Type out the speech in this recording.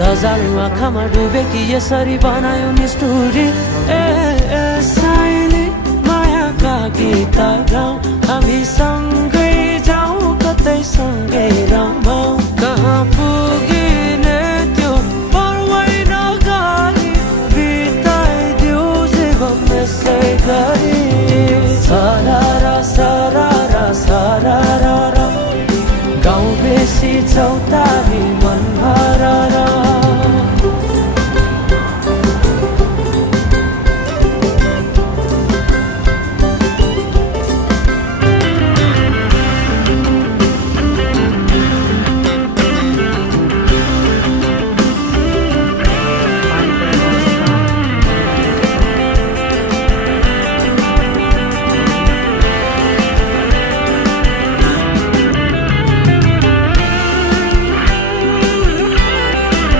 लजालु आँखामा डुबेकी यसरी बनायो निष्ठुरी। साइली मायाका गीत गाउँ, हामी सँगै जाउँ कतै सँगै रहौँ।